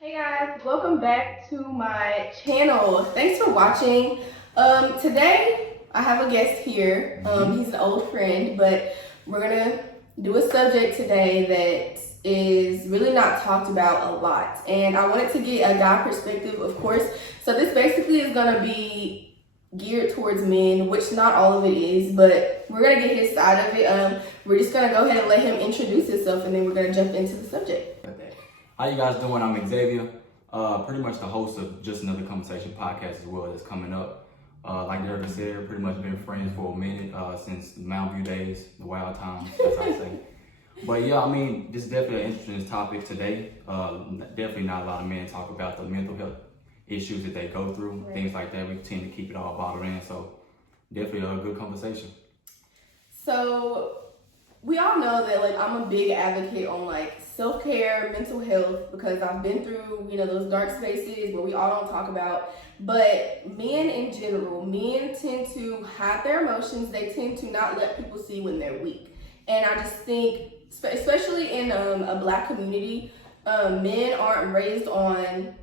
Hey guys, welcome back to my channel. Thanks for watching. Today I have a guest here. He's an old friend, but we're gonna do a subject today that is really not talked about a lot. And I wanted to get a guy perspective, of course. So this basically is gonna be geared towards men, which not all of it is, but we're gonna get his side of it. We're just gonna go ahead and let him introduce himself, and then we're gonna jump into the subject. How you guys doing? I'm Xavier, pretty much the host of Just Another Conversation podcast as well that's coming up. Like Derek said, pretty much been friends for a minute since the Mountain View days, the wild times, as I say. But yeah, I mean, this is definitely an interesting topic today. Definitely not a lot of men talk about the mental health issues that they go through, things like that. We tend to keep it all bottled in, so definitely a good conversation. So we all know that I'm a big advocate on self-care, mental health, because I've been through, those dark spaces where we all don't talk about. But men in general, men tend to hide their emotions. They tend to not let people see when they're weak. And I just think, especially in a Black community, men aren't raised on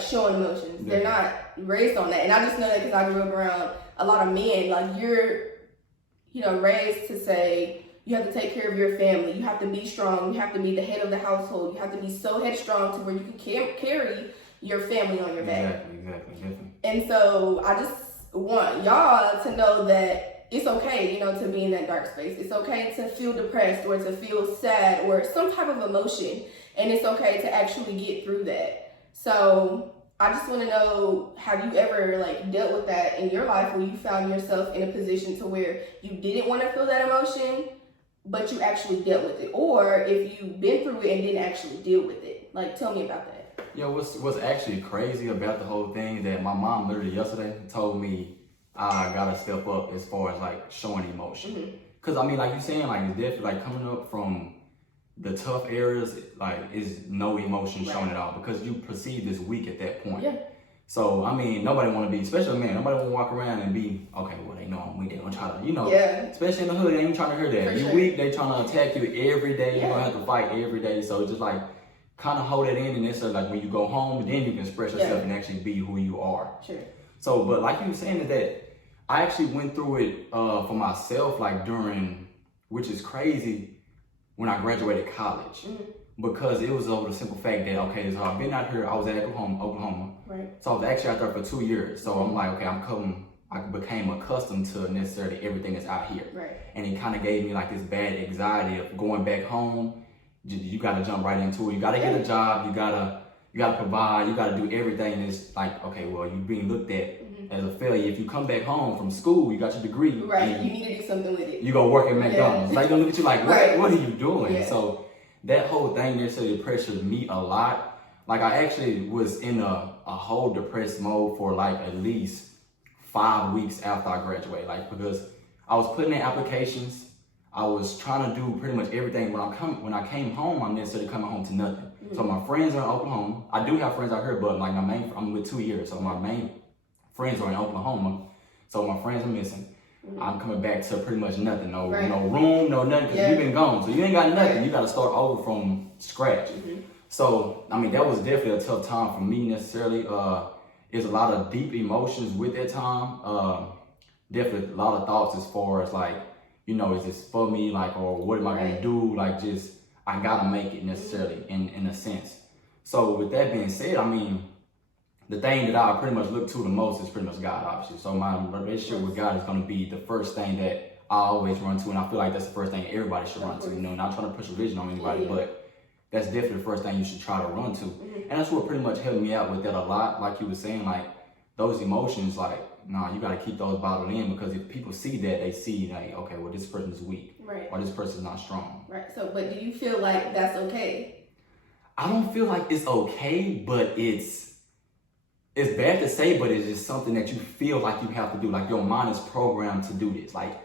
showing emotions. Yeah. They're not raised on that. And I just know that because I grew up around a lot of men. You're raised to say you have to take care of your family. You have to be strong. You have to be the head of the household. You have to be so headstrong to where you can carry your family on your back. Exactly, definitely. And so I just want y'all to know that it's okay, to be in that dark space. It's okay to feel depressed or to feel sad or some type of emotion. And it's okay to actually get through that. So I just want to know, have you ever dealt with that in your life where you found yourself in a position to where you didn't want to feel that emotion, but you actually dealt with it? Or if you've been through it and didn't actually deal with it? Tell me about that. Yeah, what's actually crazy about the whole thing is that my mom literally yesterday told me I gotta step up as far as showing emotion. Mm-hmm. Cause I mean, like you saying, it's definitely coming up from the tough areas, is no emotion shown at all because you perceive as weak at that point. Yeah. So I mean, nobody want to be, especially a man, nobody want to walk around and be okay. Well, they know I'm weak. They gonna try to, especially in the hood, they ain't trying to hear that. For You sure. weak, they trying to attack you every day. Yeah. You're gonna have to fight every day. So it's just kind of hold it in, and it's when you go home, then you can express yourself and actually be who you are. Sure. So, but like you were saying that I actually went through it for myself, during, which is crazy, when I graduated college. Mm-hmm. Because it was over the simple fact that, okay, so I've been out here, I was at Oklahoma. Right. So I was actually out there for 2 years. So I'm like, okay, I became accustomed to necessarily everything that's out here. Right. And it kind of gave me this bad anxiety of going back home. You got to jump right into it. You got to get a job. You got to provide. You got to do everything. And it's okay, well, you're being looked at as a failure. If you come back home from school, you got your degree. Right. You need to do something with it. You go work at McDonald's. They're going to look at you what are you doing? Yeah. So that whole thing necessarily pressured me a lot. I actually was in a whole depressed mode for at least 5 weeks after I graduated. Because I was putting in applications. I was trying to do pretty much everything. When I came home, I'm necessarily coming home to nothing. Mm-hmm. So my friends are in Oklahoma. I do have friends out here, but I'm with 2 years. So my main friends are in Oklahoma. So my friends are missing. Mm-hmm. I'm coming back to pretty much nothing. No room, no nothing, because you've been gone. So you ain't got nothing. Right. You got to start over from scratch. Mm-hmm. So, I mean, that was definitely a tough time for me necessarily. There's a lot of deep emotions with that time. Definitely a lot of thoughts as far as is this for me? Or what am I going to do? I got to make it necessarily in a sense. So with that being said, I mean, the thing that I pretty much look to the most is pretty much God, obviously. So my relationship with God is going to be the first thing that I always run to. And I feel like that's the first thing everybody should run to. Not trying to push religion on anybody, but that's definitely the first thing you should try to run to. Mm-hmm. And that's what pretty much helped me out with that a lot. Like you were saying, those emotions, you got to keep those bottled in, because if people see that, they see okay, well, this person is weak. Right. Or this person is not strong. Right. So, but do you feel like that's okay? I don't feel like it's okay, but it's bad to say, but it's just something that you feel like you have to do. Your mind is programmed to do this. Right.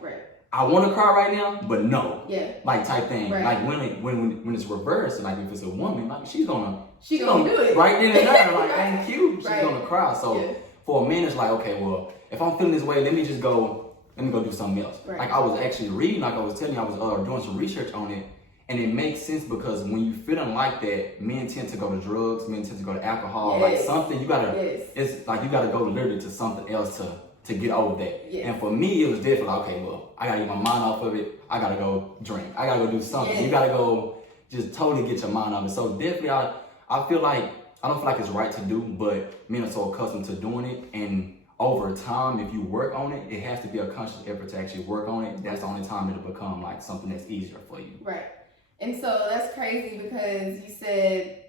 I want to cry right now, but no. Yeah. Type thing. Right. When it's reversed, if it's a woman, she's gonna do it right then and there, on cue, she's gonna cry. So for a man, it's okay, well, if I'm feeling this way, let me go do something else. Right. I was actually reading, I was telling you, I was doing some research on it, And it makes sense because when you feeling like that, men tend to go to drugs, men tend to go to alcohol, like something you gotta, it's like you gotta go literally to something else to get over that. And for me, it was definitely like, okay, well, I gotta get my mind off of it. I gotta go drink. I gotta go do something. You gotta go just totally get your mind off it. So definitely, I feel like, I don't feel like it's right to do, but men are so accustomed to doing it. And over time, if you work on it, it has to be a conscious effort to actually work on it. That's the only time it'll become like something that's easier for you. Right. And so that's crazy because you said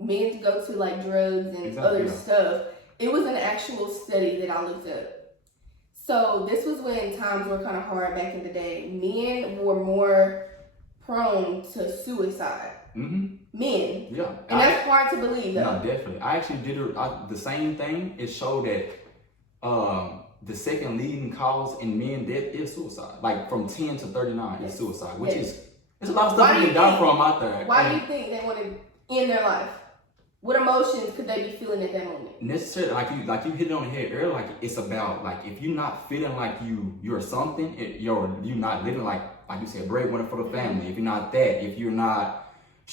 men go to like drugs and other stuff. It was an actual study that I looked up. So this was when times were kind of hard back in the day. Men were more prone to suicide. Men. Yeah. And that's hard to believe though. No, definitely. I actually did the same thing. It showed that the second leading cause in men death is suicide. Like from 10 to 39 is suicide, which is, there's a lot of stuff you can die from out there. Why do you think they want to end their life? What emotions could they be feeling at that moment? Necessarily, like you hit it on the head earlier. Like it's about like if you're not feeling like you're something, you're not living like you said, breadwinner for the family. If you're not that, if you're not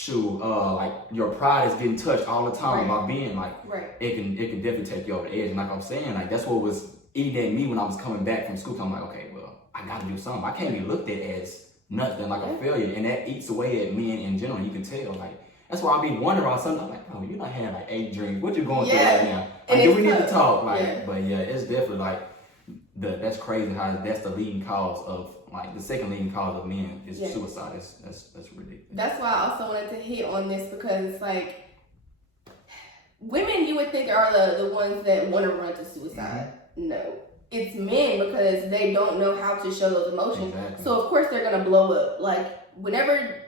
like your pride is getting touched all the time by being like, it can definitely take you over the edge. And like I'm saying, like that's what was eating at me when I was coming back from school. So I'm like, okay, well, I got to do something. I can't be looked at as nothing, like a failure, and that eats away at men in general. You can tell, like that's why I be wondering about something. I'm like, oh, you're not having like 8 drinks. What you going through right now? Like, do we need to talk? Like, but yeah, it's definitely like that's crazy how that's the leading cause of like the second leading cause of men is suicide. That's ridiculous. That's why I also wanted to hit on this because it's like women you would think are the ones that want to run to suicide. No. It's men because they don't know how to show those emotions. So of course they're gonna blow up. Like whenever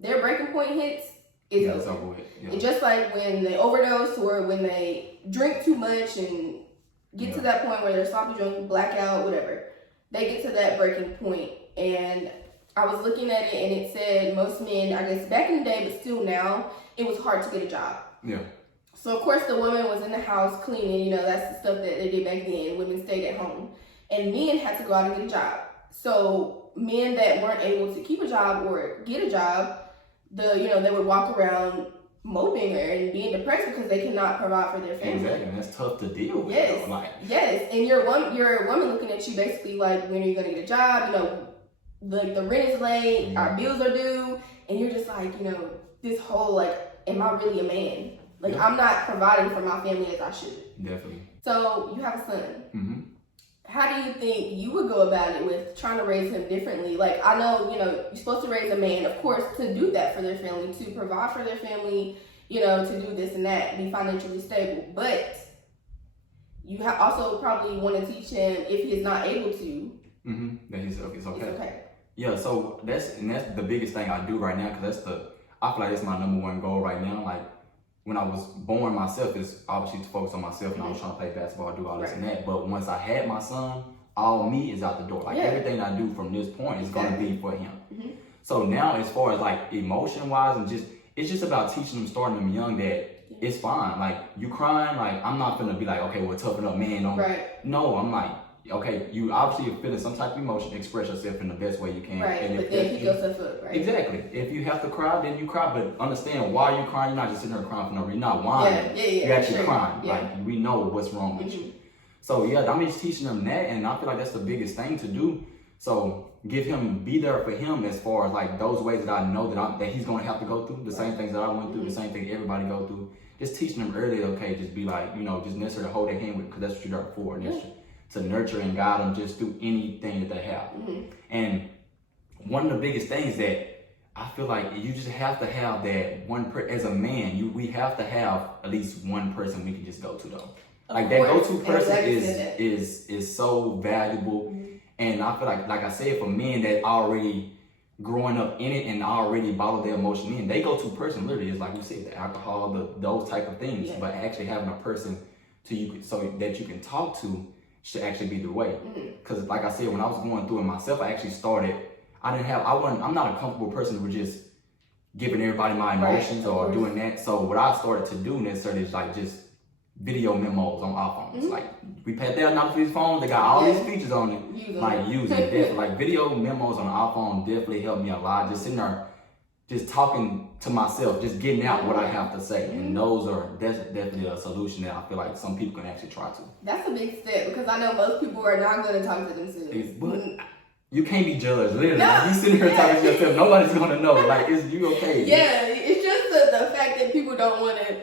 their breaking point hits, it's over with. And just like when they overdose or when they drink too much and get to that point where they're sloppy drunk, blackout, whatever, they get to that breaking point. And I was looking at it and it said most men, I guess back in the day, but still now, it was hard to get a job. So of course the woman was in the house cleaning, that's the stuff that they did back then. Women stayed at home. And men had to go out and get a job. So men that weren't able to keep a job or get a job, they would walk around moping and being depressed because they cannot provide for their family. Exactly, and that's tough to deal with. Yes, and you're a woman looking at you basically like, when are you gonna get a job? The rent is late, our bills are due, and you're just like, this whole like, am I really a man? Like I'm not providing for my family as I should. Definitely. So you have a son. How do you think you would go about it with trying to raise him differently? Like, I know, you're supposed to raise a man, of course, to do that for their family, to provide for their family, to do this and that, be financially stable. But you also probably want to teach him if he is not able to. That it's okay. It's okay. Yeah, so that's the biggest thing I do right now, because I feel like that's my number one goal right now. Like, when I was born myself, is obviously to focus on myself, and I was trying to play basketball, do all this and that. But once I had my son, all me is out the door. Like everything I do from this point is gonna be for him. So now, as far as like emotion wise, and it's just about teaching them, starting them young, that it's fine. Like you crying, like I'm not gonna be like, okay, well, toughen up, man. No, I'm like, okay, you obviously are feeling some type of emotion, express yourself in the best way you can. And but then pick yourself up, right? Exactly. If you have to cry, then you cry, but understand why you're crying. You're not just sitting there crying for no reason. You're not whining. You're actually crying. Like, we know what's wrong with you. So I'm just teaching them that, and I feel like that's the biggest thing to do. So be there for him as far as like those ways that I know that he's going to have to go through, the same things that I went through, the same thing everybody go through. Just teaching them early, okay, just be like, just necessarily hold their hand with, because that's what you're there for. To nurture and guide them just through anything that they have. And one of the biggest things that I feel like you just have to have that as a man, we have to have at least one person we can just go to though. Like that go-to person is so valuable. And I feel like I said, for men that already growing up in it and already bottle their emotion in, they go-to person literally is like you said, the alcohol, those type of things. But actually having a person so that you can talk to should actually be the way. Because like I said, when I was going through it myself, I actually started, I'm not a comfortable person with just giving everybody my emotions or doing that. So what I started to do necessarily is like just video memos on our phones. Like we paid $1,000 for these phones, they got all these features on it. Use it. Definitely. Like video memos on our phone definitely helped me a lot. Just sitting there, just talking to myself, just getting out what I have to say. And that's definitely a solution that I feel like some people can actually try to. That's a big step because I know most people are not going to talk to themselves. But you can't be judged, literally. No. Like, you sitting here talking to yourself, nobody's gonna know. Like, is you okay? Yeah, it's just the fact that people don't want to.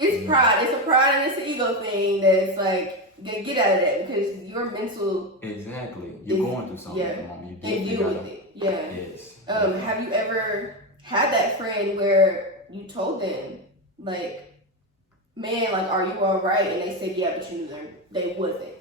It's pride. It's a pride and it's an ego thing that's like, get out of that because your mental. Exactly. You're going through something at the moment. And deal with it. Yeah. Yes. Have you ever had that friend where you told them, like, man, like, are you all right? And they said, yeah, but you knew they wasn't.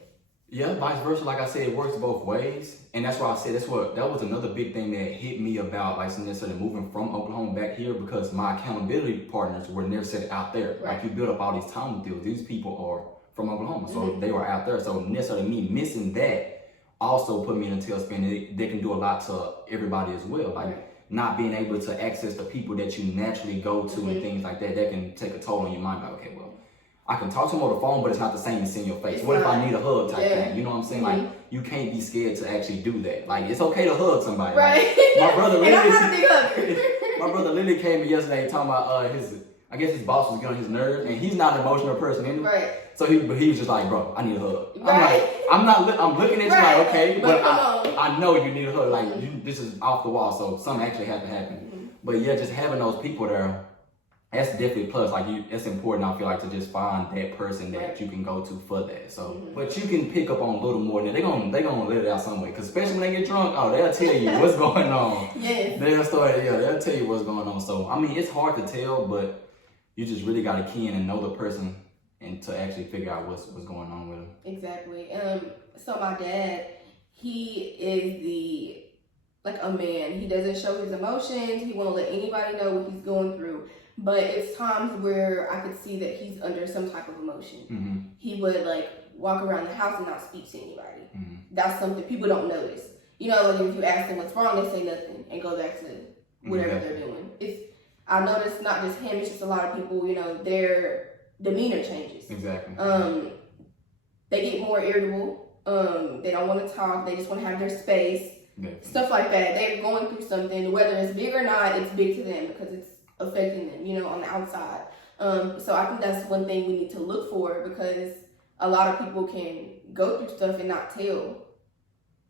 Yeah, vice versa. Like I said, it works both ways. And that's why I said that was another big thing that hit me about like necessarily moving from Oklahoma back here because my accountability partners were necessarily out there. Right. Like you build up all these time deals. These people are from Oklahoma. So they were out there. So necessarily me missing that also put me in a tailspin. They can do a lot to everybody as well. Like not being able to access the people that you naturally go to and things like that can take a toll on your mind. Like, okay, well, I can talk to them over the phone, but it's not the same as seeing your face. What if I need a hug type thing? You know what I'm saying? Like, you can't be scared to actually do that. Like, it's okay to hug somebody. Right. Like, my brother and I'm not a big hugger. my brother literally came in yesterday talking about his boss was getting on his nerves, and he's not an emotional person anyway. Right. So he was just like, bro, I need a hug. Right. I'm looking at you like, okay, but come on. I know you need a hug. Like, this is off the wall, so something actually had to happen. But yeah, just having those people there, that's definitely a plus. Like it's important. I feel like to just find that person that you can go to for that. So, but you can pick up on a little more. Than they gonna let it out some way. Cause especially when they get drunk, they'll tell you what's going on. Yes. They'll tell you what's going on. So I mean, it's hard to tell, but you just really gotta key in and know the person and to actually figure out what's going on with them. Exactly. So my dad, he is a man. He doesn't show his emotions. He won't let anybody know what he's going through. But it's times where I could see that he's under some type of emotion. He would like walk around the house and not speak to anybody. That's something people don't notice. You know, like if you ask them what's wrong, they say nothing and go back to whatever they're doing. I noticed not just him, it's just a lot of people, you know, their demeanor changes. Exactly. They get more irritable. They don't want to talk. They just want to have their space. Stuff like that. They're going through something, whether it's big or not, it's big to them because it's affecting them, you know, on the outside. So I think that's one thing we need to look for because a lot of people can go through stuff and not tell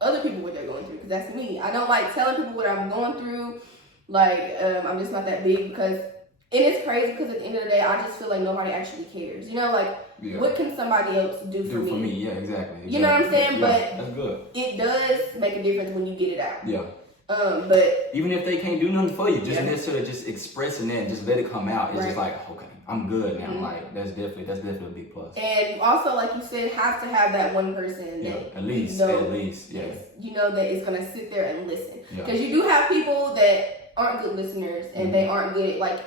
other people what they're going through because that's me. I don't like telling people what I'm going through. Like, I'm just not that big because, and it's crazy because at the end of the day, I just feel like nobody actually cares. You know, like, what can somebody else do for me? Yeah, exactly. You know what I'm saying? Yeah, but that's good. It does make a difference when you get it out. Yeah. But even if they can't do nothing for you, just necessarily just expressing it and just let it come out. It's just like, okay, I'm good now. Like that's definitely a big plus. And also, like you said, have to have that one person. At least, yeah. You know that is gonna sit there and listen because you do have people that aren't good listeners and they aren't good like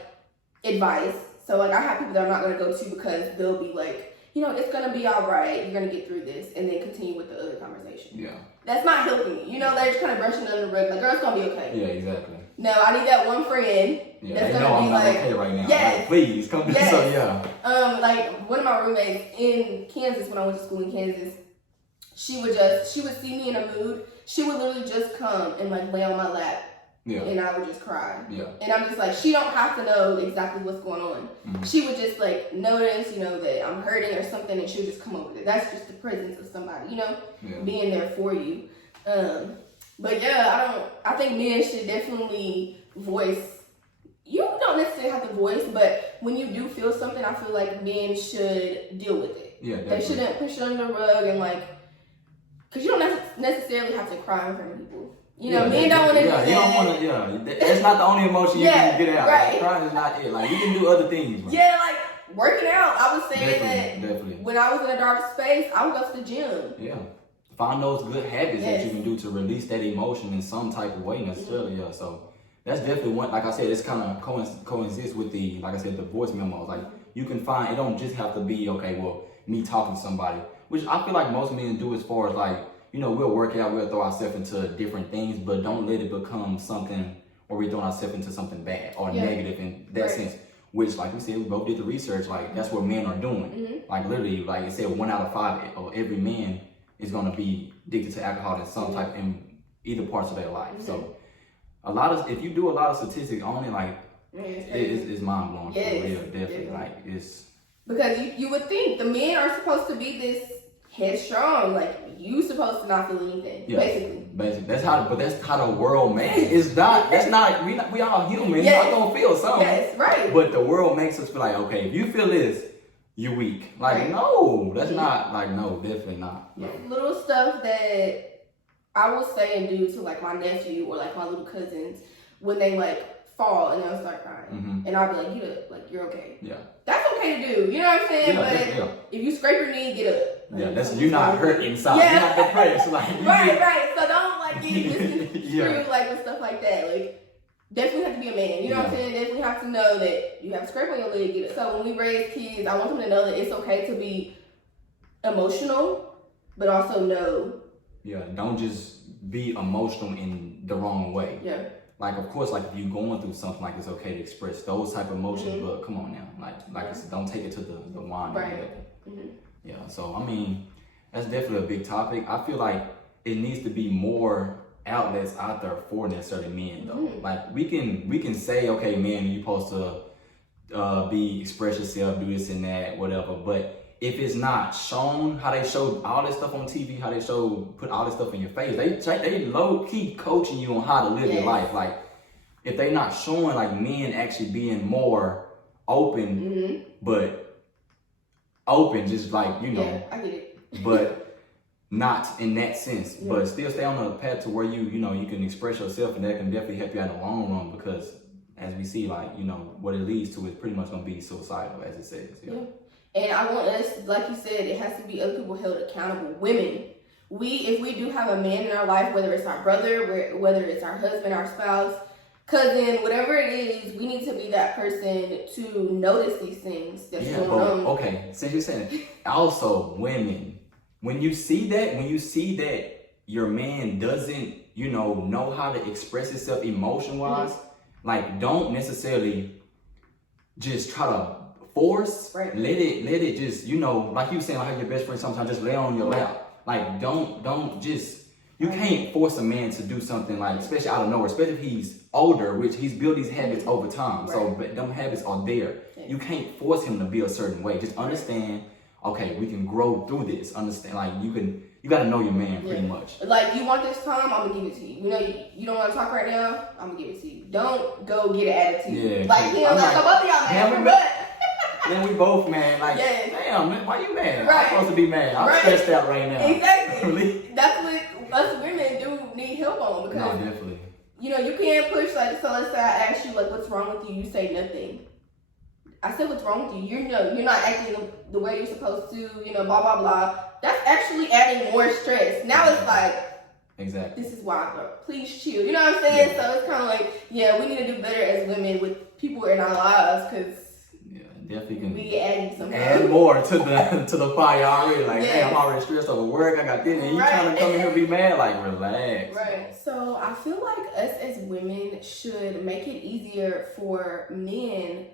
advice. So like I have people that I'm not gonna go to because they'll be like, you know, it's gonna be all right. You're gonna get through this, and then continue with the other conversation. Yeah. That's not helping me. You know, they're just kind of brushing under the rug. Like, girl, it's gonna be okay. Yeah, exactly. No, I need that one friend that's gonna I'm be not like, okay right now. yes, like, please come. Yes. So yeah. Like one of my roommates in Kansas when I went to school in Kansas, she would see me in a mood. She would literally just come and like lay on my lap. Yeah. And I would just cry. Yeah. And I'm just like, she don't have to know exactly what's going on. She would just like notice, you know, that I'm hurting or something, and she would just come over there. That's just the presence of somebody, you know, being there for you. But yeah, I think men should definitely voice. You don't necessarily have to voice, but when you do feel something, I feel like men should deal with it. Yeah, definitely. They shouldn't push it under the rug and like, because you don't necessarily have to cry in front of people. You know, men don't want to. Yeah, you don't want to. Yeah, that's not the only emotion you can get out. Right. Like, crying is not it. Like you can do other things. Bro. Yeah, like working out. I was saying definitely. When I was in a dark space, I would go to the gym. Yeah. Find those good habits that you can do to release that emotion in some type of way necessarily. Yeah. So that's definitely one. Like I said, it's kind of coincides with the, like I said, the voice memos. Like you can find, it don't just have to be me talking to somebody, which I feel like most men do as far as like. You know, we'll work out, we'll throw ourselves into different things, but don't let it become something where we're throwing ourselves into something bad or negative in that sense. which, like we said, we both did the research. Like that's what men are doing. Mm-hmm. Like literally, like it said, 1 out of 5 of every man is gonna be addicted to alcohol in some type in either parts of their life. So a lot of, if you do a lot of statistics on it, like it's mind blowing for real, definitely. Like it's because you would think the men are supposed to be this headstrong, like you supposed to not feel anything, basically. That's how the world made it. It's not. That's not. We all human. Yes. You're not gonna feel something. Yes, right. But the world makes us feel like, okay, if you feel this, you're weak. Like Right. no, that's not. Like no, definitely not. No. Little stuff that I will say and do to like my nephew or like my little cousins when they like fall and they'll start crying, and I'll be like, get up, like you're okay. Yeah. That's okay to do. You know what I'm saying? Yeah, but if you scrape your knee, get up. Yeah, that's you're not hurt inside. Yeah. You're not depressed. Like right. So don't like get misconstrued Yeah. like with stuff like that. Like definitely have to be a man. You know what I'm saying? Definitely have to know that you have a scrape on your leg. Get it. So when we raise kids, I want them to know that it's okay to be emotional, but also know. Yeah, don't just be emotional in the wrong way. Yeah. Like of course, like if you're going through something, like it's okay to express those type of emotions, but come on now, like I said, don't take it to the wine. Right. Yeah. So I mean, that's definitely a big topic. I feel like it needs to be more outlets out there for necessarily men though. Like we can say, okay, man, you're supposed to be express yourself, do this and that, whatever. But if it's not shown, how they show all this stuff on TV, how they put all this stuff in your face, they low key coaching you on how to live your life. Like if they not showing like men actually being more open, but open, just like Yeah, I get it. but not in that sense. But still stay on the path to where you can express yourself, and that can definitely help you out in the long run. Because as we see, like what it leads to is pretty much gonna be suicidal, as it says. Yeah. And I want us, like you said, it has to be other people held accountable. Women, if we do have a man in our life, whether it's our brother, whether it's our husband, our spouse, cousin, whatever it is, we need to be that person to notice these things that's going on. Okay, since you're saying it, also women, when you see that your man doesn't, know how to express himself emotion-wise, like don't necessarily just try to force. Right. Let it just, like you were saying, like your best friend sometimes just lay on your lap. Like don't just, you can't force a man to do something, like especially out of nowhere, especially if he's older, which he's built these habits over time. Right. So but them habits are there. Yeah. You can't force him to be a certain way. Just understand, okay, we can grow through this. Understand, like you gotta know your man pretty much. Like you want this time, I'm gonna give it to you. You don't want to talk right now, I'm gonna give it to you. Don't go get an attitude. Yeah. Like like both of y'all mad. Then we both mad. Like, damn, man, why you mad? I'm supposed to be mad. I'm stressed out right now. Exactly. That's what us women do need help on, because no, definitely. You can't push, like, so let's say I ask you, like, what's wrong with you? You say nothing. I said, what's wrong with you? You're not acting the way you're supposed to, blah, blah, blah. That's actually adding more stress. Now it's like, exactly. This is why, please chill. You know what I'm saying? Yeah. So it's kind of like, we need to do better as women with people in our lives, because definitely can we adding some add more to the fire already. Like, hey, I'm already stressed over work. I got this, and you trying to come in here and be mad? Like, relax. Right. So I feel like us as women should make it easier for men,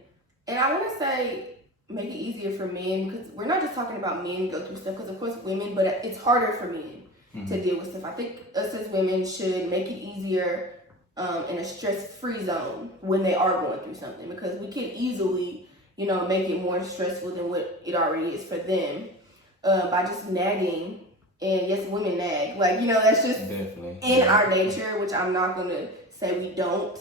and I want to say make it easier for men, because we're not just talking about men go through stuff, because of course women, but it's harder for men to deal with stuff. I think us as women should make it easier in a stress-free zone when they are going through something, because we can easily make it more stressful than what it already is for them by just nagging. And yes, women nag. Like, that's just definitely in our nature, which I'm not going to say we don't.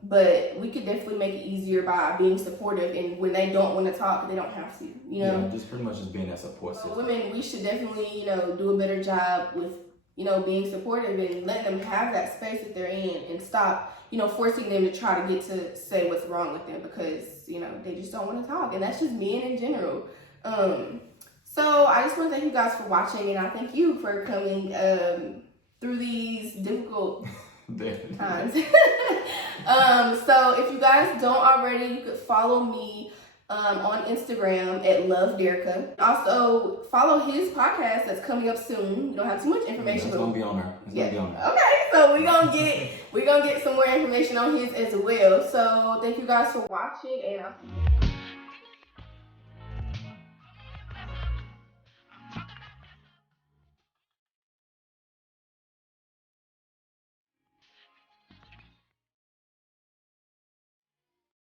But we could definitely make it easier by being supportive. And when they don't want to talk, they don't have to, Yeah, just pretty much just being that support system. Women, we should definitely, do a better job with, being supportive and letting them have that space that they're in, and stop, forcing them to try to get to say what's wrong with them, because, they just don't want to talk. And that's just men in general. So I just want to thank you guys for watching, and I thank you for coming through these difficult times. So if you guys don't already, you could follow me on Instagram at Love Derica. Also, follow his podcast that's coming up soon. You don't have too much information. It's gonna be on there. It's gonna be on there. Okay, so we're gonna get some more information on his as well. So thank you guys for watching, and I'll see you.